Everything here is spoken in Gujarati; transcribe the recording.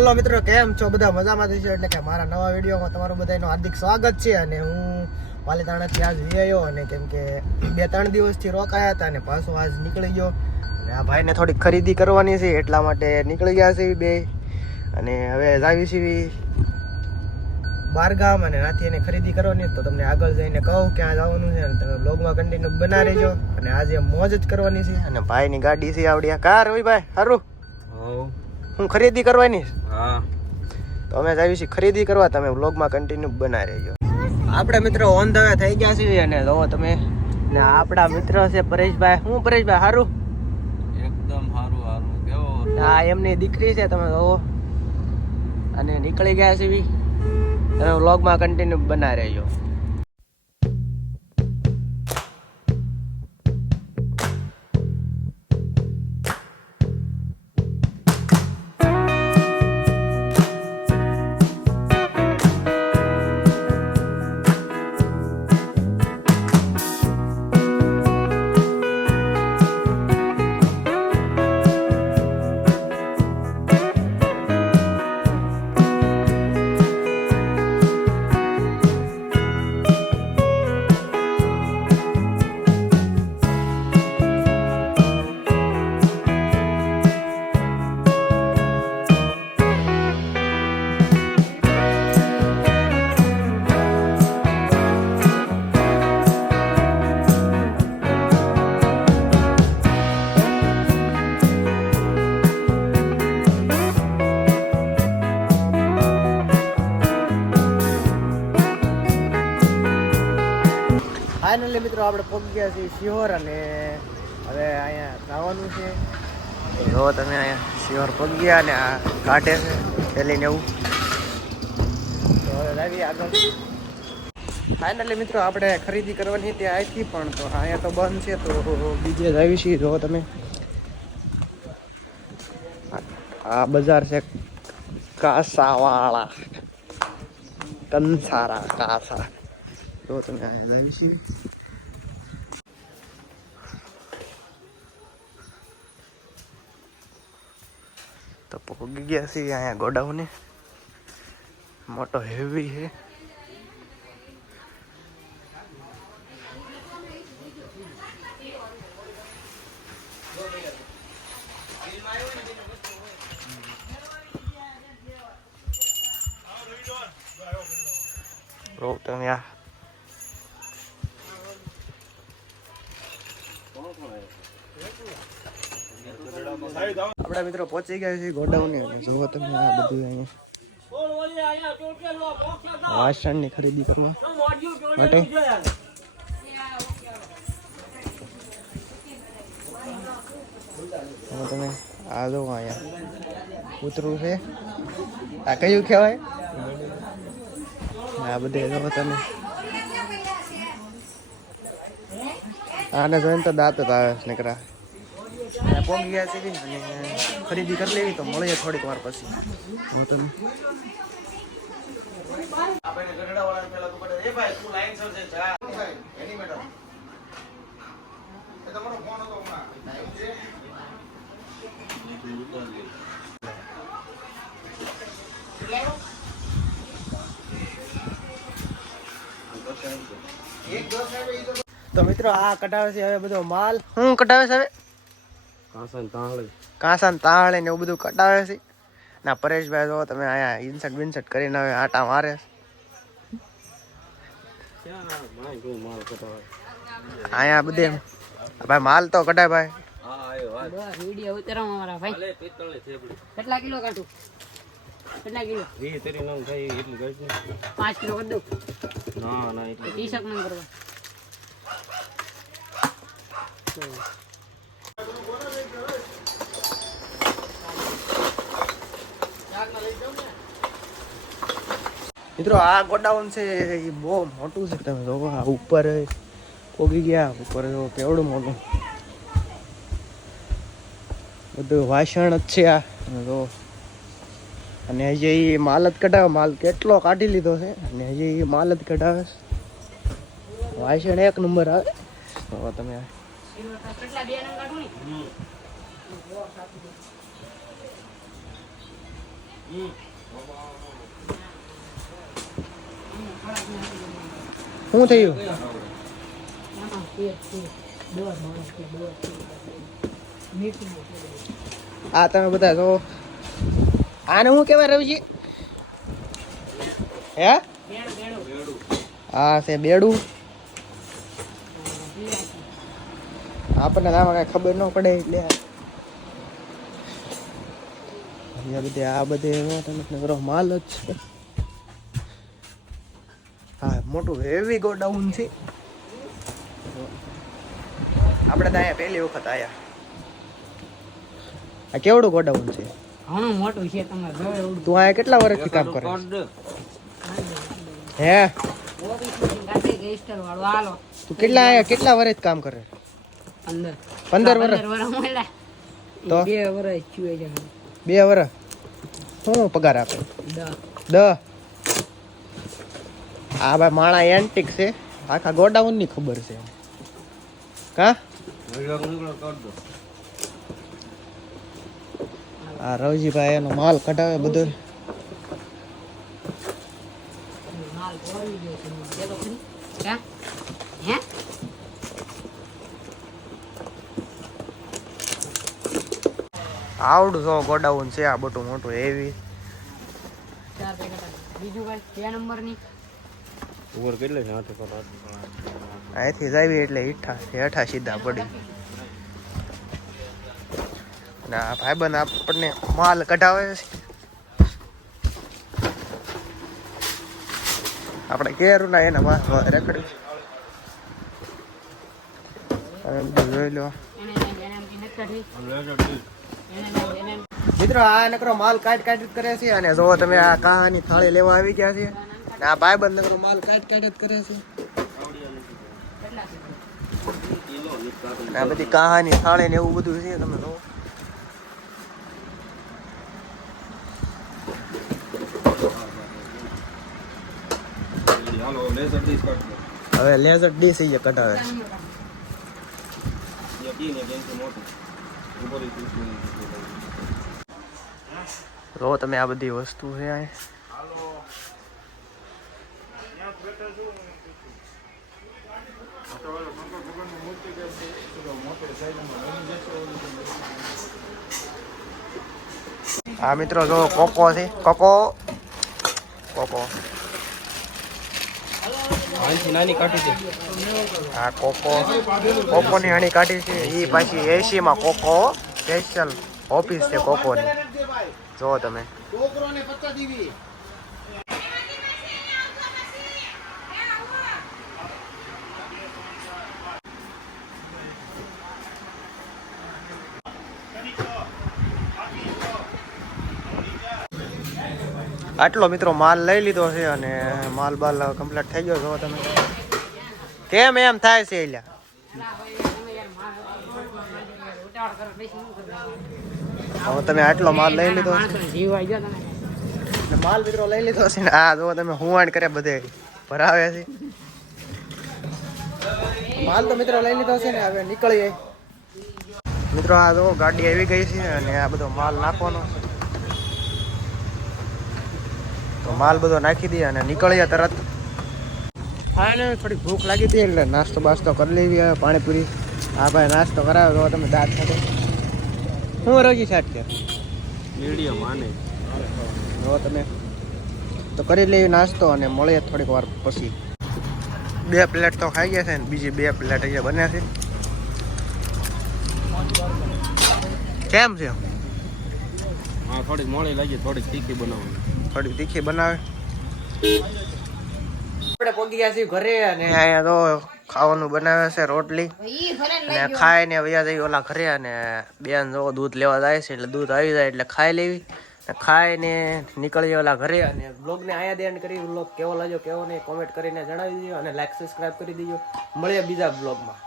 હેલો મિત્રો, કેમ છો બધા? મજામાં થશો એટલે કે મારા નવા વિડીયોમાં તમારું બધાનું હાર્દિક સ્વાગત છે. અને હું પાલીતાણાથી આજ વી આવ્યો, અને કેમ કે 2-3 દિવસથી રોકાયા હતા અને પાછો આજ નીકળી ગયો. અને આ ભાઈને થોડીક ખરીદી કરવાની છે એટલા માટે નીકળી ગયા છે બે. અને હવે જાવી છીએ બારગામ, અને નાથી એને ખરીદી કરવાની તો તમને આગળ જઈને કહું ક્યાં જવાનું છે. અને તમે બ્લોગમાં કન્ટિન્યુ બના રહેજો. અને આજે મોજ જ કરવાની છે. અને ભાઈની ગાડી છે આવડી આ કાર હોય ભાઈ સારું. હું ખરીદી કરવાની. હા, તો અમે જાવી છીએ ખરીદી કરવા. તમે વ્લોગમાં કન્ટિન્યુ બના રહેજો. આપણે મિત્રો ઓન ધ વે થઈ ગયા છીએ. અને જોવો તમે, ને આપણા મિત્ર છે પરેશભાઈ. હું પરેશભાઈ સારું? એકદમ સારું સારું. કેવો? હા, એમની દીકરી છે, તમે જોવો. અને નીકળી ગયા છીએ. તમે વ્લોગમાં કન્ટિન્યુ બના રહેજો. ફાઇનલી મિત્રો આપણે પહોંચી ગયા છીએ શિહોર, અને હવે અહીંયા જવાનું છે. જો તમે અહીંયા શિહોર પહોંચી ગયા, અને આ કાઢે છે થેલીને એવું. તો હવે જાવી આગળ. ફાઇનલી મિત્રો આપણે ખરીદી કરવાની હતી અહીંથી, પણ તો અહીંયા તો બંધ છે, તો બીજે જાવી છીએ. જો તમે આ બજાર છે કાસાવાળા, કંસારા કાસા. તો તમે આ જાવી છીએ. તો પહોંચી ગયા છીએ અહીંયા ગોડાઉને. મોટો હેવી છે. તમે આ આપડા મિત્રો પહોંચી ગયા છે ગોડાઉન. જુઓ તમે આ બધું અહીંયા વાસણની ખરીદી કરવા માટે. તમે આ જો અહીંયા કૂતરું છે. આ કયું કહેવાય? આ બધે જો તમે આને જોઈને તો દાંત જ આવે છે નકરા. પહોંચી ગયા છે અને ખરીદી કરી લેવી, તો મળીએ થોડીક વાર પછી. હું તમે તો મિત્રો આ કટાવે છે હવે બધો માલ. હું કટાવે છે હવે? કાંસા તાળે ને એવું બધું કટાવે છે. ના પરેશભાઈ જો તમે અહીંયા ઇન્સર્ટ બિન્સર્ટ કરીને હવે આટા મારે. અહીંયા બધે ભાઈ માલ તો કટાય ભાઈ. વિડિયો ઉતારો મારા ભાઈ. કેટલા કિલો કાઢું? કેટલા કિલો? 20 30 નંગ થઈ એટલું કાઢ. 5 કિલો કરી દઉં. ના ના એટલે 30 નંગ કરવા. મિત્રો આ ગોડાઉન છે એ બહુ મોટું છે. તમે જોવો આ ઉપર પોગી ગયા. ઉપર જો કેવડું મોટું બધું વાસણ જ છે આ. જો અને હજી એ માલ જ કઢાવે. માલ કેટલો કાઢી લીધો છે અને હજી એ માલ જ કઢાવે. વાસણ એક નંબર આવે. તો તમે શું થયું? આ તમે બધા જો આને શું કહેવાય રવિજી? હે હા છે બેડું. આપણને આમાં કઈ ખબર ન પડે એટલે આ બધે તમે કરો માલ જ છે. હા મોટું હેવી ગોડાઉન છે. આપણે તો અહીંયા પહેલી વખત આયા. આ કેવડું ગોડાઉન છે? ઘણું મોટું છે. તમે જો એવું તું અહીંયા કેટલા વર્ષથી કામ કરે? હે તું કેટલા વર્ષ કામ કરે? 15 વર્ષ. તો 2 વર્ષ થયું છે. 2 વર્ષ. શું પગાર આપે? 10. આ ભાઈ માણા એન્ટિક છે. આખા ગોડાઉન ની ખબર છે. કા આ રવજીભાઈ એનો માલ કઢાવે બધો. આવડું જો ગોડાઉન છે આ બધું મોટું હેવી. બીજું કઈ 2 નંબરની ઉપર કેટલે છે? અહીંથી જાવી એટલે હેઠા સીધા પડી. અને આ ભાઈબંધ આપણને માલ કઢાવે છે. આપણે કેરું ના એના માલ રેકડી જોઈ લો મિત્રો. આ નકરો માલ કાઢ કરે છે. અને જો તમે આ કાહાની થાળી લેવા આવી ગયા છે. અને આ ભાઈબંધ નકરો માલ કાઢ જ કરે છે. આ બધી કાહાની થાળી ને એવું બધું છે. તમે જો હવે લેઝર ડીશ એ કઢાવે છે. જો તમે આ બધી વસ્તુ છે આ મિત્રો જો કોકો છે. કોકો નાની કાઢી છે. આ કોકોની હણી કાઢી છે. એ પાછી 80 માં કોકો સ્પેશિયલ ઓફિસ છે કોકોની. જો તમે આટલો મિત્રો માલ લઈ લીધો છે. અને માલ બાલ કમ્પ્લીટ થઈ ગયો. જો તમે કેમ એમ થાય છે એલા? હવે તમે આટલો માલ લઈ લીધો છે. માલ મિત્રો લઈ લીધો છે ને આ જો તમે હુવાણ કરે બધે ભરાવે છે. માલ તો મિત્રો લઈ લીધો છે ને હવે નીકળીએ મિત્રો. આ જો ગાડી આવી ગઈ છે અને આ બધો માલ નાખવાનો છે. તો માલ બધો નાખી દઈએ અને નીકળીએ તરત. હા ને થોડી ભૂખ લાગી હતી એટલે નાસ્તો બાસ્તો કરી લેવી. હવે પાણીપુરી આ ભાઈ નાસ્તો કરાવે. જો તમે દાંત સાથે હું રોજી સાટ કે મીડિયમ આને જો તમે તો કરી લેવી નાસ્તો. અને મળીએ થોડીક વાર પછી. 2 પ્લેટ તો ખાઈ ગયા છે ને બીજી 2 પ્લેટ અહીંયા બન્યા છે. કેમ છે? હા થોડીક મોડી લાગી. થોડીક તીખી બનાવવાની. થોડીક તીખી બનાવે. આપણે પહોંચી ગયા છીએ ઘરે. અને અહીંયા તો ખાવાનું બનાવે છે રોટલી. અને ખાઈને વયા જઈએ ઓલા ઘરે. અને બેન જો દૂધ લેવા જાય છે એટલે દૂધ આવી જાય એટલે ખાઈ લેવી. ખાઈને નીકળીએ ઓલા ઘરે. અને બ્લોગને અહીંયા જ એન્ડ કરી. બ્લોગ કેવો લાગ્યો કેવો નહીં કોમેન્ટ કરીને જણાવી દેજો. અને લાઈક સબસ્ક્રાઈબ કરી દેજો. મળીએ બીજા બ્લોગમાં.